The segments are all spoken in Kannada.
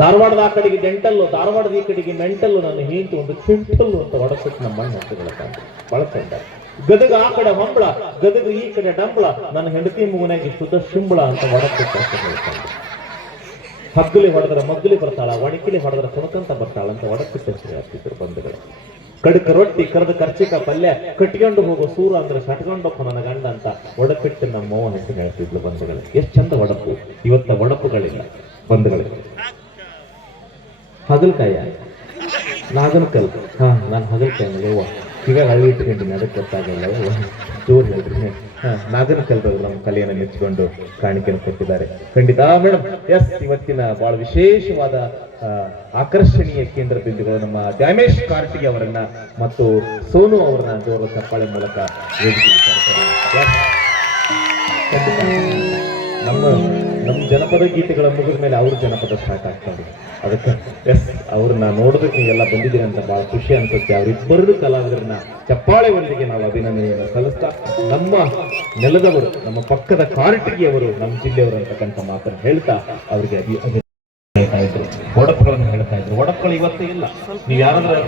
ಧಾರವಾಡದ ಆ ಕಡೆಗೆ ಡೆಂಟಲ್ಲು, ಧಾರವಾಡದ ಈ ಕಡೆಗೆ ಮೆಂಟಲ್ಲು, ನನ್ನ ಹೆಂಡತಿ ಒಂದು ಕ್ವಿಂಟಲ್ಲು ಅಂತ ಹೊಡಬಿಟ್ಟು ನಮ್ಮ ಮಣ್ಣು ಹತ್ತುಗಳ ಬಹಳ ಚಂದ. ಗದಗ ಆ ಕಡೆ ಹೊಂಬಳ, ಗದಗ ಈ ಕಡೆ ಡಂಬಳ, ನನ್ನ ಹೆಂಡತಿ ಮೂಗನಾಗಿ ಶುದ್ಧ ಶಿಂಬಳ ಅಂತ ಹೊಡಬಿಟ್ಟು ಹಗ್ಗಲಿ ಹೊಡೆದ್ರೆ ಮಗ್ಗಲಿ ಬರ್ತಾಳ, ಒಣಕಿಲಿ ಹೊಡೆದ್ರೆ ಕುಣಕಂತ ಬರ್ತಾಳ ಅಂತ ಒಡಕಿಟ್ಟು ಆಗ್ತಿದ್ರು ಬಂಧುಗಳು. ಕಡಕ ರೊಟ್ಟಿ ಕರೆದ ಕರ್ಚಿಕ ಪಲ್ಯ ಕಟ್ಕೊಂಡು ಹೋಗೋ ಸೂರ ಅಂದ್ರೆ ಸಟ್ಕೊಂಡೋಗ ನನ್ನ ಗಂಡ ಅಂತ ಒಡಪಿಟ್ಟು ನಮ್ಮ ಮೋಹನ್ ಹೆಸರು ಹೇಳ್ತಿದ್ಲು ಬಂಧುಗಳು. ಎಷ್ಟು ಚಂದ ಒಡಪು. ಇವತ್ತ ಒಡಪುಗಳಿಲ್ಲ ಬಂಧುಗಳಿಗೆ. ಹಗಲ್ಕಾಯ ನಾಗನಕಲ್, ನಾನು ಹಗಲ್ಕಾಯಿ ಈಗ ಹಳ್ಳಿ ಇಟ್ಕೊಂಡಿನಿ, ಅದಕ್ಕೆ ಗೊತ್ತಾಗಲ್ಲ ಜೋರ್ ಹೇಳ್ರಿ. ನಾಗನಕಲ್ರವರು ನಮ್ಮ ಕಲೆಯನ್ನು ಮೆಚ್ಚಿಕೊಂಡು ಕಾಣಿಕೆಯನ್ನು ಕೊಟ್ಟಿದ್ದಾರೆ. ಖಂಡಿತ ಮೇಡಮ್. ಎಸ್, ಇವತ್ತಿನ ಬಹಳ ವಿಶೇಷವಾದ ಆಕರ್ಷಣೀಯ ಕೇಂದ್ರ ಬಿಂದುಗಳು ನಮ್ಮ ದ್ಯಾಮೇಶ್ ಕಾರ್ಟಿಗೆ ಅವರನ್ನ ಮತ್ತು ಸೋನು ಅವರನ್ನ ಜೋರ ಚಪ್ಪಾಳೆ ಮೂಲಕ ನಮ್ಮ ಜನಪದ ಗೀತೆಗಳ ಮುಗಿದ ಮೇಲೆ ಅವ್ರ ಜನಪದ ಸ್ಟಾರ್ಟ್ ಆಗ್ತಾರೆ. ಅದಕ್ಕೆ ಎಸ್, ಅವ್ರನ್ನ ನೋಡೋದಕ್ಕೆ ನೀವೆಲ್ಲ ಬಂದಿದ್ದೀರಿ ಅಂತ ಬಹಳ ಖುಷಿ ಅನ್ಸುತ್ತೆ. ಅವರಿಬ್ಬರು ಕಲಾವಿದರನ್ನ ಚಪ್ಪಾಳೆ ಒಂದಿಗೆ ನಾವು ಅಭಿನಂದನೆಯನ್ನು ಸಲ್ಲಿಸ್ತಾ, ನಮ್ಮ ನೆಲದವರು, ನಮ್ಮ ಪಕ್ಕದ ಕಾರ್ಟಿಗೆಯವರು, ನಮ್ಮ ಜಿಲ್ಲೆಯವರು ಅಂತಕ್ಕಂಥ ಮಾತನ್ನು ಹೇಳ್ತಾ ಅವರಿಗೆ ಹೇಳ್ತಾ ಇದ್ರು, ಒಡಪುಗಳನ್ನು ಹೇಳ್ತಾ ಇದ್ರು. ಒಡಪುಗಳು ಇವತ್ತೇ ಇಲ್ಲ. ನೀವು ಯಾರಾದ್ರೂ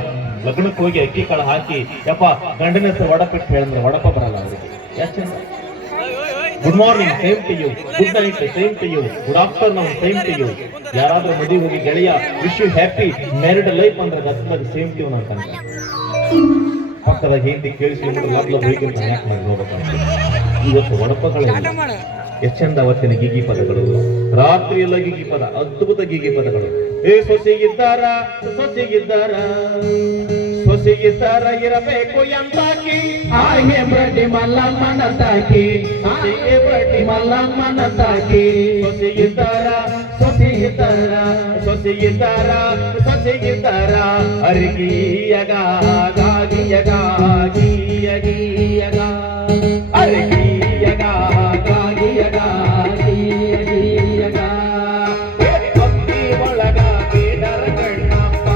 ಲಗ್ನಕ್ಕೆ ಹೋಗಿ ಅಕ್ಕಿ ಕಾಳು ಹಾಕಿ ಯಪ್ಪ ಗಂಡನ ಹೆಸರು ಒಡಪಿಟ್ಟು ಹೇಳಿದ್ರೆ ಒಡಪ ಬರಲ್ಲ ಅವರಿಗೆ. ಯಾಕೆ? Good morning same to you, good night same to you, good afternoon same to you. ಯಾರಾದ್ರೂ ಮದುವೆ ಹೋಗಿ ಗೆಳೆಯ wish you happy married life ಅಂದ್ರೆ ಗತ್ತದಾಗ ಸೇಮ್ ಟು ಯು ಅಂತ ಪಕ್ಕದಾಗ ಹಿಂದಿ ಕೇಳಿಸಿ ಹೇಗಿಂತ ಯಾಕೆ ಮಾಡಿ ಹೋಗ್ಬೇಕಂತ. ಇವತ್ತು ಒಡಪಗಳೇ ಎಷ್ಟು ಚಂದ ಅವತ್ತಿನ ಗೀಗಿ ಪದಗಳು, ರಾತ್ರಿ ಎಲ್ಲ ಗೀಗಿ ಪದ, ಅದ್ಭುತ ಗೀಗಿ ಪದಗಳು. ಏ ಸೊಸೆಗಿದ್ದಾರ ಸೊಸೆಗಿದ್ದಾರ ಸೊಸೆಗಿದ್ದಾರ ಇರಬೇಕು ಎಂದಾಕಿ, ಆಗೆ ಬಡ್ಡಿ ಮಲ್ಲಮ್ಮನ ತಾಕಿ, ಆಗೆ ಬಡ್ಡಿ ಮಲ್ಲಮ್ಮನ ತಾಕಿ. ಸೊಸೆಗಿದ್ದಾರ ಸೊಸೆಗಿದ್ದಾರ ಸೊಸೆಗಿದ್ದಾರ ಸೊಸೆಗಿದ್ದಾರ ಅರಿಗೀಯಗ ಗಾಗಿಯಗ ಗೀಯಗೀಯಗ ಅರಿಗೀಯಗ ಗಾಗಿಯಗ ಗೀಯಗೀಯಗ. ಭಕ್ತಿ ಒಳಗ ಬೇಡರ ಕಣ್ಣಪ್ಪ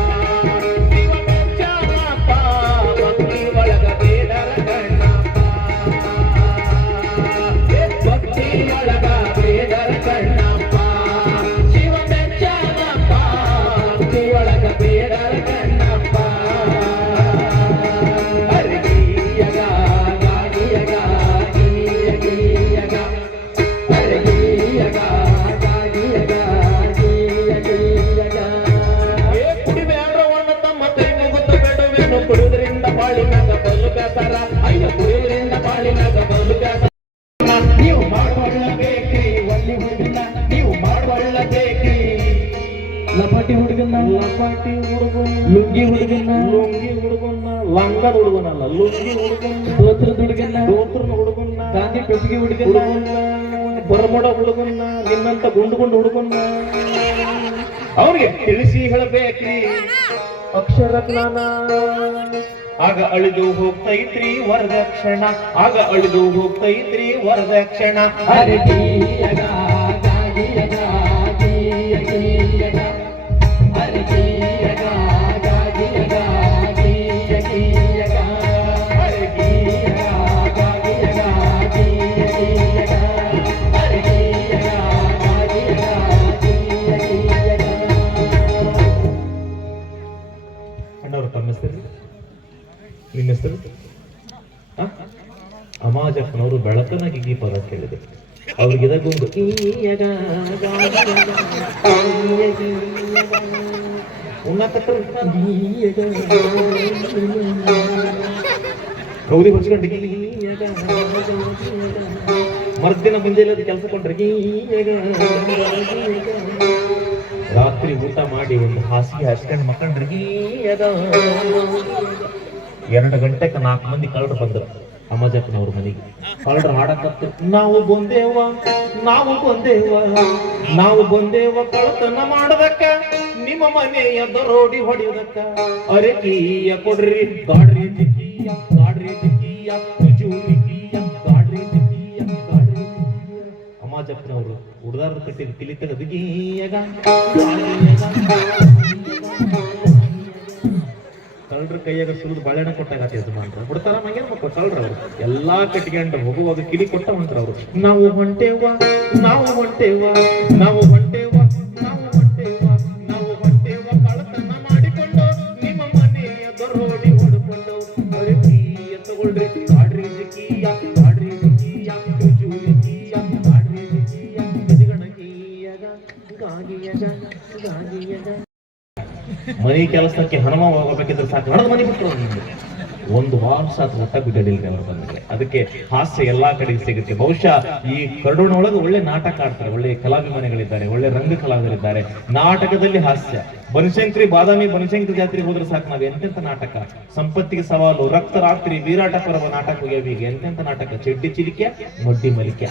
ಶಿವ ಮೆಚ್ಚನಪ್ಪ, ಭಕ್ತಿ ಒಳಗ ಬೇಡರ ಕಣ್ಣಪ್ಪ, ಭಕ್ತಿ ಒಳಗ ಬೇಡರ ಕಣ್ಣಪ್ಪ ಶಿವ ಮೆಚ್ಚನಪ್ಪ, ಭಕ್ತಿ ಒಳಗ ಬೇಡರ ಕಣ್ಣಪ್ಪ. ಅರಿಗೀಯಗ ಗಾಗಿಯಗ ಗೀಯಗೀಯಗ ಅರಿಗೀಯಗ ಗಾಗಿಯಗ ಗೀಯಗೀಯಗ. ಏ ಕುಡಿಬೇಡ್ರವಣ್ಣ ತಮ್ಮ ಕೈ ಮುಗುತ್ತ ಬೇಡವೇನು, ಕುಡಿದ್ರಿಂದ ಬಾಳಿನಾಗ ಬಲು ಬೇಸರ, ಅಯ್ಯ ಕುಡಿದ್ರಿಂದ ಬಾಳಿನಾಗ ಬಲು ಬೇಸರ. ನೀವು ಮಾಡೊಳ್ಳಬೇಕ್ರಿ ಒಳ್ಳಿ ಹುಡುಗನ, ನೀವು ಮಾಡೊಳ್ಳಬೇಕ್ರಿ ಲಪಾಟಿ ಹುಡುಗನ, ಲಪಾಟಿ ಹುಡುಗನ, ಲುಂಗಿ ಹುಡುಗನ, ಲುಂಗಿ ಹುಡುಗನ, ಲಂಗದ ಹುಡುಗನಲ್ಲ ಲುಂಗಿ ಹುಡುಗನ, ದೋತ್ರದ ಹುಡುಗನ, ದೋತ್ರದ ಹುಡುಗನ, ಗಾಂಧಿ ಪೆಸಿಗೆ ಹುಡುಗನ, ಬರಮಡ ಹುಡುಗನ, ನಿನ್ನಂತ ಗುಂಡು ಗುಂಡು ಹುಡುಗನ. ಅವ್ರಿಗೆ ತಿಳಿಸಿ ಹೇಳಬೇಕ್ರಿ ಅಕ್ಷರ ಜ್ಞಾನ, ಆಗ ಅಳಿದು ಹೋಗ್ತೈತ್ರಿ ವರದಕ್ಷಿಣ, ಆಗ ಅಳಿದು ಹೋಗ್ತೈತ್ರಿ ವರದಕ್ಷಿಣ. ಅರಿಗೀಯಗ ಗಾಗಿಯಗ ಗೀಯಗೀಯಗ ಅರಿಗೀಯಗ ಗಾಗಿಯಗ ಗೀಯಗೀಯಗ ಅರಿಗೀಯಗ ಗಾಗಿಯಗ ಗೀಯಗೀಯಗ ಅರಿಗೀಯಗ ಗಾಗಿಯಗ ಗೀಯಗೀಯಗ. ಅಣ್ಣವ್ರು ತಮ್ಮ ಹೆಸರು? ನಿಮ್ಮ ಹೆಸರು? ಅಮಾಜಪ್ಪನವರು ಬೆಳಕನ ಗಿಗಿ ಪದ ಕೇಳಿದೆ. ಅವ್ರಿಗೆ ಇದಕ್ಕೊಂದು ಗೌರಿ ಹೊಚ್ಕೊಂಡು ಮರ್ದಿನ ಮುಂಜಾನೆ ಅದು ಕೆಲಸ ಕೊಂಡ್ರೆ ರಾತ್ರಿ ಊಟ ಮಾಡಿ ಒಂದು ಹಾಸಿಗೆ ಹಾಸ್ಕೊಂಡು ಮಕ್ಕಂಡ್ರೆ 2 ಗಂಟೆಗೆ 4 ಮಂದಿ ಕಳ್ಳರು ಬಂದರು ಅಮ್ಮಜಪ್ಪನವ್ರ ಮನೆಗೆ. ಕಳ್ಳರು ಹಾಡಕತ್ತ, ನಾವು ಬಂದೇವ ನಾವು ಬಂದೇವ ನಾವು ಬಂದೇವ ಕಳ್ಳತನ ಮಾಡದಕ್ಕ, ನಿಮ್ಮ ಮನೆಯ ದರೋಡಿ ಹೊಡೆಯುವುದಕ್ಕ, ಅರೆಕೀಯ ಕೊಡ್ರಿ ಗಾಡ್ರಿ ಜಿಕ್ಕಿಯ ಗಾಡ್ರಿ ಜಿಕ್ಕಿಯ ಜೂರಿಕಿಯ ಗಾಡ್ರಿ ಜಿಕ್ಕಿಯ ಗಾಡ್ರಿ ಜಿಕ್ಕಿಯ. ಅಮ್ಮಜಪ್ಪನವರು ಹುಡುಗಾರ ಕಟ್ಟಿದ ಕಿಲಿ ತೆಗೆದು ಗೀಯಗ ಕಳ್ಳರ ಕೈಯಾಗ ಸುರಿದು ಬಾಳೆಹಣ್ಣ ಕೊಟ್ಟಾಗ ಯಜಮಾನ್ರ ಬಿಡ್ತಾರ ಮಂಗೇನ್ ಮಕ್ಕಳು ಕಳ್ಳರವ್ರು ಎಲ್ಲಾ ಕಟ್ಕೊಂಡು ಹೋಗುವಾಗ ಕಿಲಿ ಕೊಟ್ಟ ಹೊಂಟ್ರ ಅವ್ರು. ನಾವು ಹೊಂಟೇವ ನಾವು ಹೊಂಟೇವ ನಾವು ಹೊಂಟೇವ ನಾವು ಹೊಂಟೇವ ನಾವು ಮನೆ ಕೆಲಸಕ್ಕೆ ಹನುಮ ಹೋಗಬೇಕಿದ್ರೆ ಸಾಕು ನಡೆದು ಮನೆ ಬಿಟ್ಟು ಒಂದು ವಾರ ಒಟ್ಟ ಬಿಡಲಿಲ್ಲ ಅವರು ಬಂದ್ರೆ. ಅದಕ್ಕೆ ಹಾಸ್ಯ ಎಲ್ಲಾ ಕಡೆ ಸಿಗುತ್ತೆ. ಬಹುಶಃ ಈ ಕರ್ಡೂಣ ಒಳಗೆ ಒಳ್ಳೆ ನಾಟಕ ಆಡ್ತಾರೆ, ಒಳ್ಳೆ ಕಲಾಭಿಮಾನಿಗಳಿದ್ದಾರೆ, ಒಳ್ಳೆ ರಂಗ ಕಲಾವಿದರಿದ್ದಾರೆ. ನಾಟಕದಲ್ಲಿ ಹಾಸ್ಯ. ಬನಶಂಕರಿ ಬಾದಾಮಿ ಬನಶಂಕರಿ ಜಾತ್ರೆಗೆ ಹೋದ್ರೆ ಸಾಕು ನಾವ್ ಎಂತೆಂತ ನಾಟಕ, ಸಂಪತ್ತಿಗೆ ಸವಾಲು, ರಕ್ತ ರಾತ್ರಿ, ವಿರಾಟ ಪರ್ವ ನಾಟಕ ಹೋಗ್ಯಾವ. ಈಗ ಎಂತೆಂತ ನಾಟಕ, ಚೆಡ್ಡಿ ಚಿಲಿಕೆ, ಮೊಡ್ಡಿ ಮಲಿಕೆ,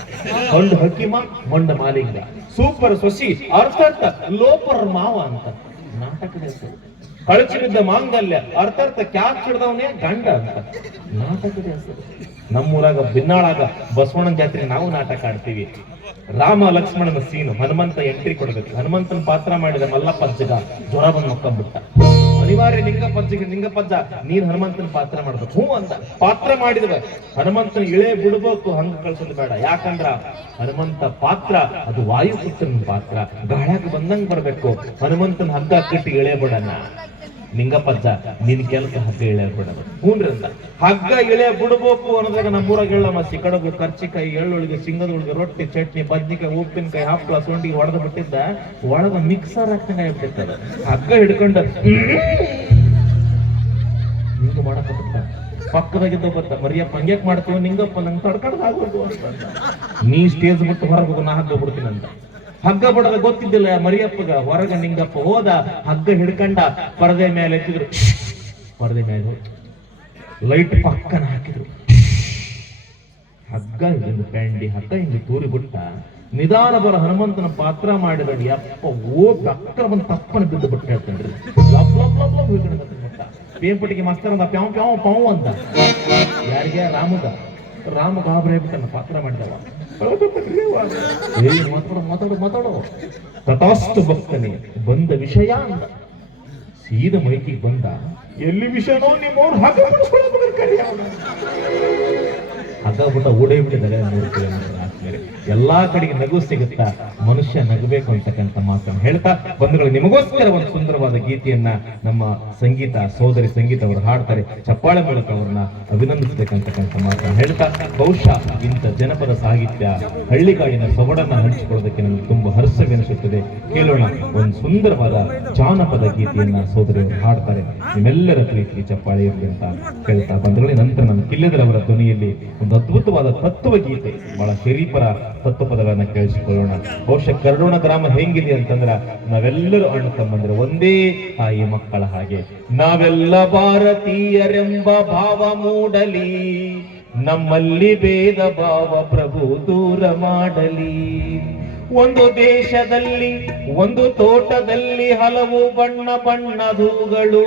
ಹೊಂಡು ಹಕ್ಕಿಮ, ಮೊಂಡ ಮಾಲಿಂಗ, ಸೂಪರ್ ಸೊಸಿ, ಅರ್ಥಾರ್ಥ ಲೋಪರ್ ಮಾವ ಅಂತ ನಾಟಕದ ಹೆಸರು. ಕಳಚಿ ಬಿದ್ದ ಮಾಂಗಲ್ಯ, ಅರ್ಥಾರ್ಥ ಕ್ಯಾಪ್ ಹಿಡ್ದವನೇ ಗಂಡ ಅಂತ ನಾಟಕದ ಹೆಸರು. ನಮ್ಮೂರಾಗ ಬಿನ್ನಾಳಾಗ ಬಸವಣ್ಣನ ಜಾತ್ರೆ ನಾವು ನಾಟಕ ಆಡ್ತೀವಿ. ರಾಮ ಲಕ್ಷ್ಮಣನ ಸೀನು, ಹನುಮಂತ ಎಂಟ್ರಿ ಕೊಡ್ಬೇಕು. ಹನುಮಂತನ ಪಾತ್ರ ಮಾಡಿದ ಮಲ್ಲಪ್ಪಜ್ಜಗ ಜ್ವರ ಬಂದು ಮಕ್ಕಂಬಿಟ್ಟ. ಅನಿವಾರ್ಯ ನಿಂಗಪ್ಪಜ್ಜ ನೀನ್ ಹನುಮಂತನ ಪಾತ್ರ ಮಾಡ್ಬೇಕು. ಹ್ಞೂ ಅಂತ ಪಾತ್ರ ಮಾಡಿದ್ರೆ ಹನುಮಂತನ ಇಳೆ ಬಿಡ್ಬೇಕು, ಹಂಗ ಕಳ್ಸೋದು ಬೇಡ. ಯಾಕಂದ್ರ ಹನುಮಂತ ಪಾತ್ರ ಅದು ವಾಯುಪುತ್ರನ ಪಾತ್ರ, ಗಾಳಾಗ ಬಂದಂಗ್ ಬರ್ಬೇಕು. ಹನುಮಂತನ ಹಗ್ಗ ಕಟ್ಟಿ ಇಳೆ ಬಿಡಣ. ನಿಂಗಪ್ಪಜ್ಜ ನಿನ್ ಕೆಲಸ ಹಗ್ಗ ಇಳೆ ಬಿಡೋದು. ಹೂನ್ರಿ ಅಂತ ಹಗ್ಗ ಇಳೆ ಬಿಡ್ಬೇಕು ಅನ್ನೋದಾಗ ನಮ್ಮೂರಾಗ ಹೇಳಮ್ಮ ಸಿಕಡಗು, ಕರ್ಚಿಕಾಯಿ, ಎಳ್ಳುಳ್ಳಿಗೆ, ಸಿಂಗದೊಳಗೆ, ರೊಟ್ಟಿ, ಚಟ್ನಿ, ಬದ್ನಿಕಾಯಿ, ಉಪ್ಪಿನಕಾಯಿ, ಹಪ್ಪಳ, ಸೊಂಡಿಗೆ ಹೊಡೆದು ಬಿಟ್ಟಿದ್ದ ಒಳಗ ಮಿಕ್ಸರ್ ಹಾಕ್ತಂಗ ಆಗ್ಬಿಟ್ಟಿರ್ತದ. ಹಗ್ಗ ಹಿಡ್ಕೊಂಡು ಹಿಂಗ ಮಾಡಕ್ ಪಕ್ಕದಾಗಿದ್ದ ಬರ್ತ ಮರಿಯಪ್ಪ ಹಂಗ್ಯಾಕ್ ಮಾಡ್ತೀವಿ, ನಿಂಗಪ್ಪ ನಂಗೆ ತಡ್ಕಡ್ದು ಆಗ್ಬೋದು ಅಂತ. ನೀ ಸ್ಟೇಜ್ ಬಿಟ್ಟು ಹೊರಗೆ ಹೋಗು, ನಾ ಹಗ್ಗ ಬಿಡ್ತೀನಿ ಅಂತ. ಹಗ್ಗ ಬಡದ ಗೊತ್ತಿದ್ದಿಲ್ಲ ಮರಿಯಪ್ಪಗ. ಹೊರಗ ನಿಂಗಪ್ಪ ಹೋದ, ಹಗ್ಗ ಹಿಡ್ಕಂಡ ಪರದೆ ಮೇಲೆ ಎತ್ತಿದ್ರು. ಪರದೆ ಮೇಲೆ ಲೈಟ್ ಪಕ್ಕನ ಹಾಕಿದ್ರು. ಹಗ್ಗ ಹಿಂಗ ಪೆಂಡಿ, ಹಗ್ಗ ಹಿಂಗ ತೂರಿ ಬಿಟ್ಟ. ನಿಧಾನ ಬರ ಹನುಮಂತನ ಪಾತ್ರ ಮಾಡಿದ ಯಪ್ಪ ಓ ಡಾಕ್ಟರ್ ಬಂದು ತಪ್ಪನ ಬಿದ್ದು ಬಿಟ್ಟು ಹೇಳ್ತೇನ್ರಿ. ಲಬ್ ಲಬ್ ಲಬ್ ಲಬ್ ಬಿಟ್ಟ. ಪೇಂಪಟಿಗೆ ಮಾಸ್ತರ್ ಅಂದ ಪ್ಯಾವ್ ಪ್ಯಾವ್ ಪಾವ್ ಅಂತ. ಯಾರಿಗೆ? ರಾಮಗ. ರಾಮ ಗಾಬರಿ ಬಿಟ್ಟನ ಪಾತ್ರ ಮಾಡಿದವ. ಮಾತಾಡೋ ತಥಾಸ್ತು ಭಕ್ತನೇ ಬಂದ ವಿಷಯ ಅಂದ. ಸೀದ ಮೈಕಿಗೆ ಬಂದ. ಎಲ್ಲಿ ವಿಷಯನೋ ನಿಮ್ಮವ್ರು ಹಗ್ಗ ಬಿಟ್ಟ ಓಡೇ ಬಿಟ್ಟಿದ್ದಾರೆ 3 ಕಿಲೋಮೀಟರ್ ಆದ್ಮೇಲೆ. ಎಲ್ಲಾ ಕಡೆಗೆ ನಗು ಸಿಗುತ್ತಾ, ಮನುಷ್ಯ ನಗಬೇಕು ಅಂತಕ್ಕಂಥ ಮಾತನ್ನು ಹೇಳ್ತಾ ಬಂಧುಗಳು, ನಿಮಗೋಸ್ಕರ ಒಂದು ಸುಂದರವಾದ ಗೀತೆಯನ್ನ ನಮ್ಮ ಸಂಗೀತ ಸೋದರಿ ಸಂಗೀತ ಅವರು ಹಾಡ್ತಾರೆ. ಚಪ್ಪಾಳೆ ಮೂಲಕ ಅವ್ರನ್ನ ಅಭಿನಂದಿಸಬೇಕಂತಕ್ಕಂಥ ಮಾತನ್ನು ಹೇಳ್ತಾ, ಬಹುಶಃ ಇಂಥ ಜನಪದ ಸಾಹಿತ್ಯ ಹಳ್ಳಿಗಾಡಿನ ಸೊಗಡನ್ನ ಹಂಚಿಕೊಳ್ಳೋದಕ್ಕೆ ನಮಗೆ ತುಂಬಾ ಹರ್ಷವೆನಿಸುತ್ತದೆ. ಕೇಳೋಣ ಒಂದು ಸುಂದರವಾದ ಜಾನಪದ ಗೀತೆಯನ್ನ ಸೋದರಿಯವರು ಹಾಡ್ತಾರೆ. ನಿಮ್ಮೆಲ್ಲರ ಪ್ರೀತಿ ಚಪ್ಪಾಳೆ ಇರಲಿ ಅಂತ ಹೇಳ್ತಾ ಬಂಧುಗಳೇ, ನಂತರ ನಮ್ಮ ಕಿಲ್ಲೆದರವರ ಧ್ವನಿಯಲ್ಲಿ ಒಂದು ಅದ್ಭುತವಾದ ತತ್ವ ಗೀತೆ, ಬಹಳ ಶರೀಫರ ತತ್ವ ಪದಗಳನ್ನ ಕೇಳಿಸಿಕೊಳ್ಳೋಣ. ಬಹುಶಃ ಕರ್ಡೋಣ ಗ್ರಾಮ ಹೆಂಗಿದೆ ಅಂತಂದ್ರ ನಾವೆಲ್ಲರೂ ಅಣ್ಣ ತಮ್ಮಂದ್ರೆ ಒಂದೇ ತಾಯಿ ಮಕ್ಕಳ ಹಾಗೆ. ನಾವೆಲ್ಲ ಭಾರತೀಯರೆಂಬ ಭಾವ ಮೂಡಲಿ, ನಮ್ಮಲ್ಲಿ ಭೇದ ಭಾವ ಪ್ರಭು ದೂರ ಮಾಡಲಿ. ಒಂದು ದೇಶದಲ್ಲಿ ಒಂದು ತೋಟದಲ್ಲಿ ಹಲವು ಬಣ್ಣ ಬಣ್ಣದ ಹೂಗಳು.